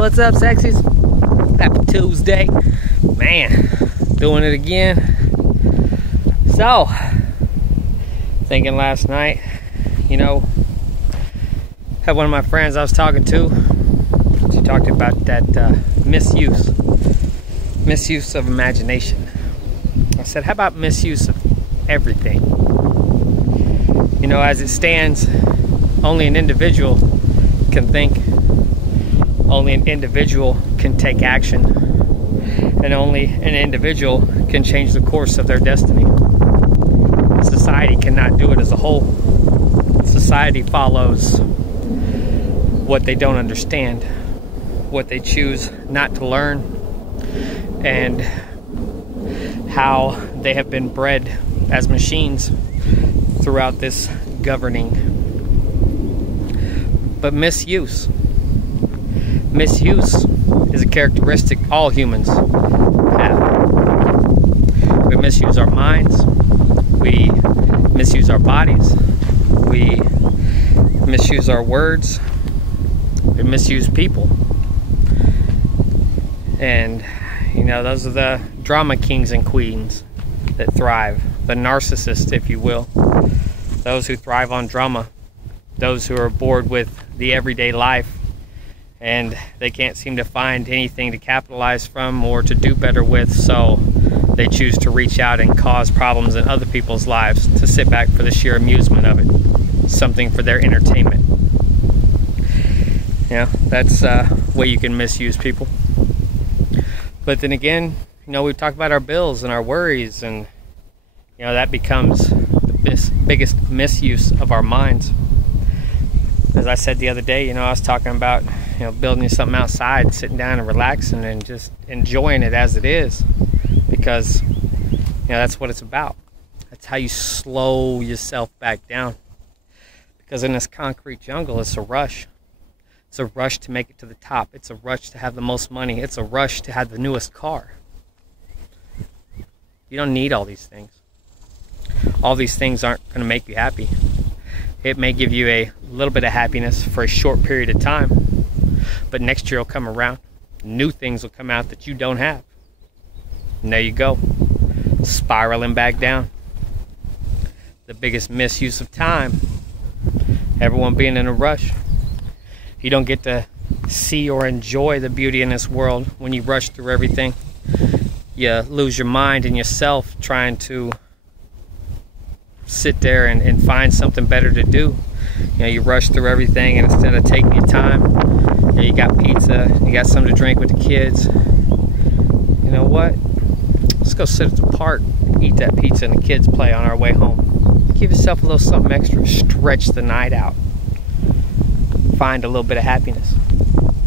what's up, sexies? Happy Tuesday. Man, doing it again. So, thinking last night, had one of my friends I was talking to. She talked about that misuse of imagination. I said, how about misuse of everything? As it stands, only an individual can think, only an individual can take action, and only an individual can change the course of their destiny. Society cannot do it as a whole. Society follows what they don't understand, what they choose not to learn, and how they have been bred as machines throughout this governing. But misuse is a characteristic all humans have. We misuse our minds, we misuse our bodies, we misuse our words, we misuse people. And those are the drama kings and queens that thrive, the narcissists, if you will, those who thrive on drama, those who are bored with the everyday life and they can't seem to find anything to capitalize from or to do better with, so they choose to reach out and cause problems in other people's lives to sit back for the sheer amusement of it, something for their entertainment. That's a way you can misuse people. But then again, we talk about our bills and our worries, and that becomes the biggest misuse of our minds. As I said the other day, I was talking about building something outside, sitting down and relaxing and just enjoying it as it is, because that's what it's about. That's how you slow yourself back down, because in this concrete jungle, it's a rush. It's a rush to make it to the top. It's a rush to have the most money. It's a rush to have the newest car. You don't need all these things. All these things aren't going to make you happy. It may give you a little bit of happiness for a short period of time, but next year will come around. New things will come out that you don't have. And there you go, spiraling back down. The biggest misuse of time. Everyone being in a rush. You don't get to see or enjoy the beauty in this world when you rush through everything. You lose your mind and yourself trying to sit there and find something better to do. You rush through everything, and instead of taking your time, you got pizza, you got something to drink with the kids. You know what? Let's go sit at the park, eat that pizza, and the kids play on our way home. Give yourself a little something extra. Stretch the night out. Find a little bit of happiness.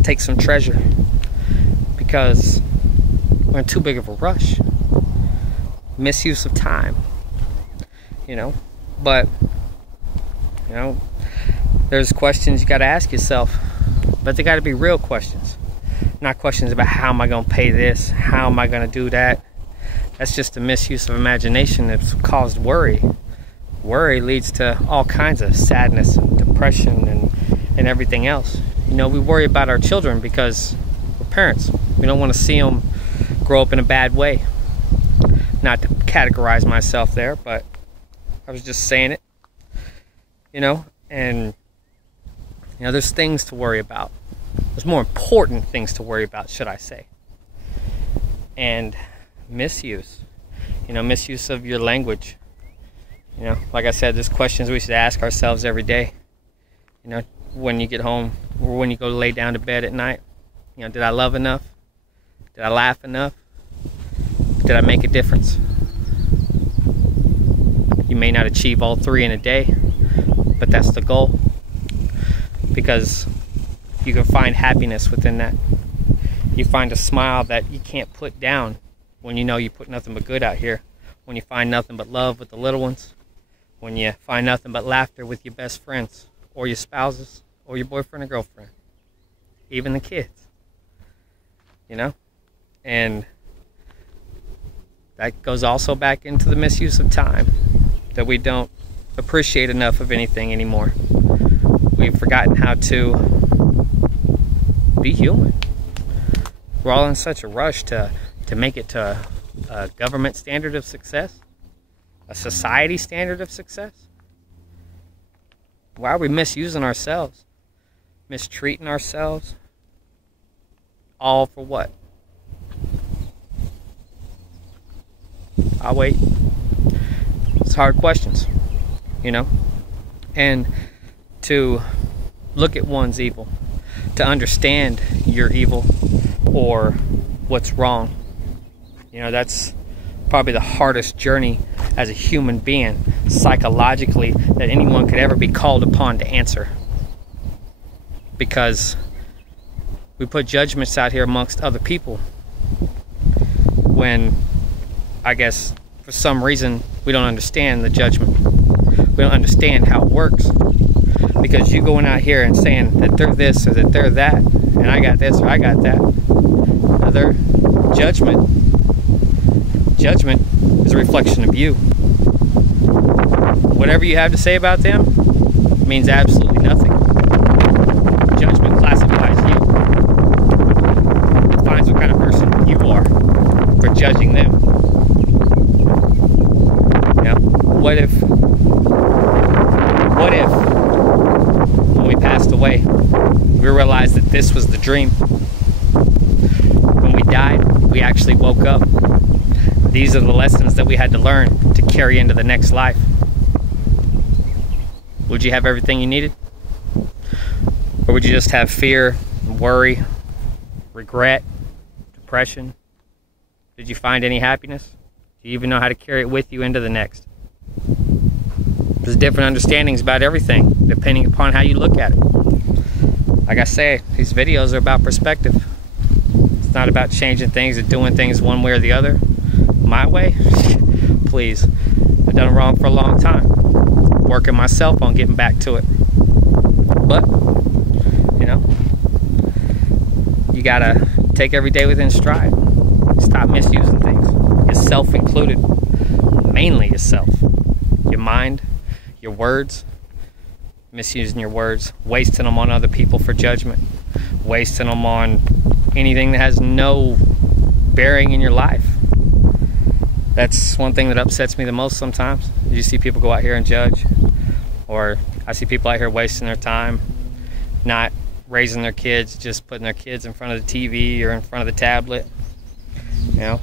Take some treasure, because we're in too big of a rush. Misuse of time. But there's questions you got to ask yourself, but they got to be real questions, not questions about how am I going to pay this, how am I going to do that. That's just a misuse of imagination that's caused worry. Worry leads to all kinds of sadness and depression and everything else. We worry about our children because we're parents. We don't want to see them grow up in a bad way. Not to categorize myself there, but I was just saying it. And there's things to worry about. There's more important things to worry about, should I say. And misuse. Misuse of your language. Like I said, there's questions we should ask ourselves every day. When you get home or when you go lay down to bed at night. Did I love enough? Did I laugh enough? Did I make a difference? You may not achieve all three in a day, but that's the goal, because you can find happiness within that. You find a smile that you can't put down when you put nothing but good out here, when you find nothing but love with the little ones, when you find nothing but laughter with your best friends or your spouses or your boyfriend or girlfriend, even the kids. And that goes also back into the misuse of time, that we don't appreciate enough of anything anymore. We've forgotten how to be human. We're all in such a rush to make it to a government standard of success, a society standard of success. Why are we misusing ourselves, mistreating ourselves? All for what? I'll wait. It's hard questions, you know? And to look at one's evil, to understand your evil or what's wrong, you know, that's probably the hardest journey as a human being, psychologically, that anyone could ever be called upon to answer. Because we put judgments out here amongst other people when, I guess, for some reason, we don't understand the judgment. We don't understand how it works. Because you going out here and saying that they're this or that they're that, and I got this or I got that. Another judgment is a reflection of you. Whatever you have to say about them means absolutely nothing. Judgment classifies you. It finds what kind of person you are for judging them. You know, what if when we passed away, we realized that this was the dream? When we died, we actually woke up. These are the lessons that we had to learn to carry into the next life. Would you have everything you needed? Or would you just have fear, worry, regret, depression? Did you find any happiness? Do you even know how to carry it with you into the next? There's different understandings about everything, depending upon how you look at it. Like I say, these videos are about perspective. It's not about changing things or doing things one way or the other. My way? Please. I've done it wrong for a long time. Working myself on getting back to it. But, you know, you gotta take every day within stride. Stop misusing things. Yourself included. Mainly yourself. Your mind, your words. Misusing your words. Wasting them on other people for judgment. Wasting them on anything that has no bearing in your life. That's one thing that upsets me the most sometimes. You see people go out here and judge. Or I see people out here wasting their time, not raising their kids, just putting their kids in front of the TV or in front of the tablet. You know,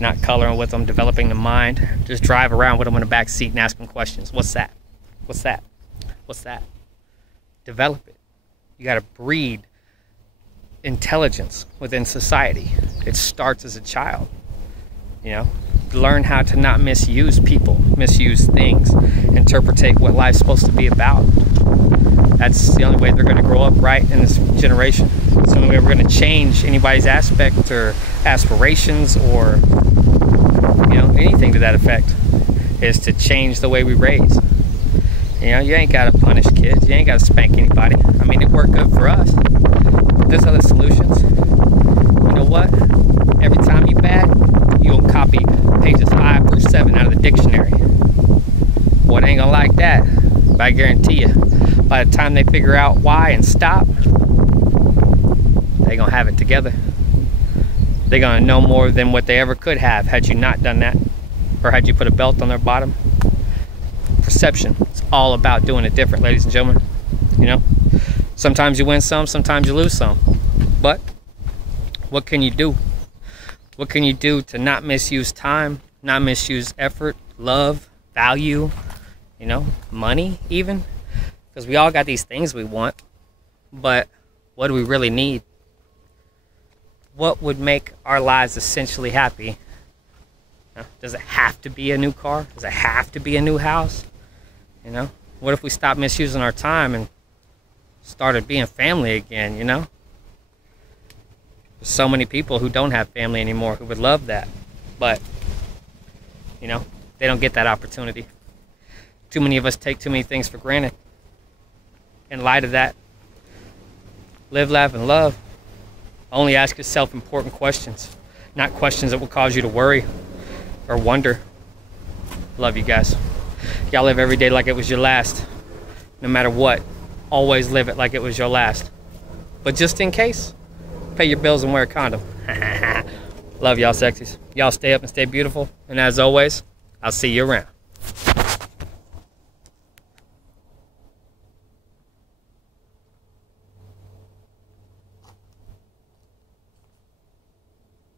not coloring with them, developing the mind. Just drive around with them in the back seat and ask them questions. What's that? What's that? What's that? Develop it. You got to breed intelligence within society. It starts as a child. You know, learn how to not misuse people, misuse things, interpretate what life's supposed to be about. That's the only way they're going to grow up right in this generation. It's the only way we're going to change anybody's aspect or aspirations or, you know, anything to that effect, is to change the way we raise. You know, you ain't got to punish kids. You ain't got to spank anybody. I mean, it worked good for us. But there's other solutions. You know what? Every time you bad, you gonna copy pages 5 through 7 out of the dictionary. What ain't gonna like that? But I guarantee you, by the time they figure out why and stop, they gonna have it together. They're gonna know more than what they ever could have had you not done that, or had you put a belt on their bottom. Perception. It's all about doing it different, ladies and gentlemen. You know, sometimes you win some, sometimes you lose some. But what can you do? What can you do to not misuse time, not misuse effort, love, value, you know, money even? Because we all got these things we want, but what do we really need? What would make our lives essentially happy? Does it have to be a new car? Does it have to be a new house? You know, what if we stopped misusing our time and started being family again, you know? There's so many people who don't have family anymore who would love that, but, you know, they don't get that opportunity. Too many of us take too many things for granted. In light of that, live, laugh, and love. Only ask yourself important questions, not questions that will cause you to worry or wonder. Love you guys. Y'all live every day like it was your last. No matter what, always live it like it was your last. But just in case, pay your bills and wear a condom. Love y'all sexies. Y'all stay up and stay beautiful. And as always, I'll see you around.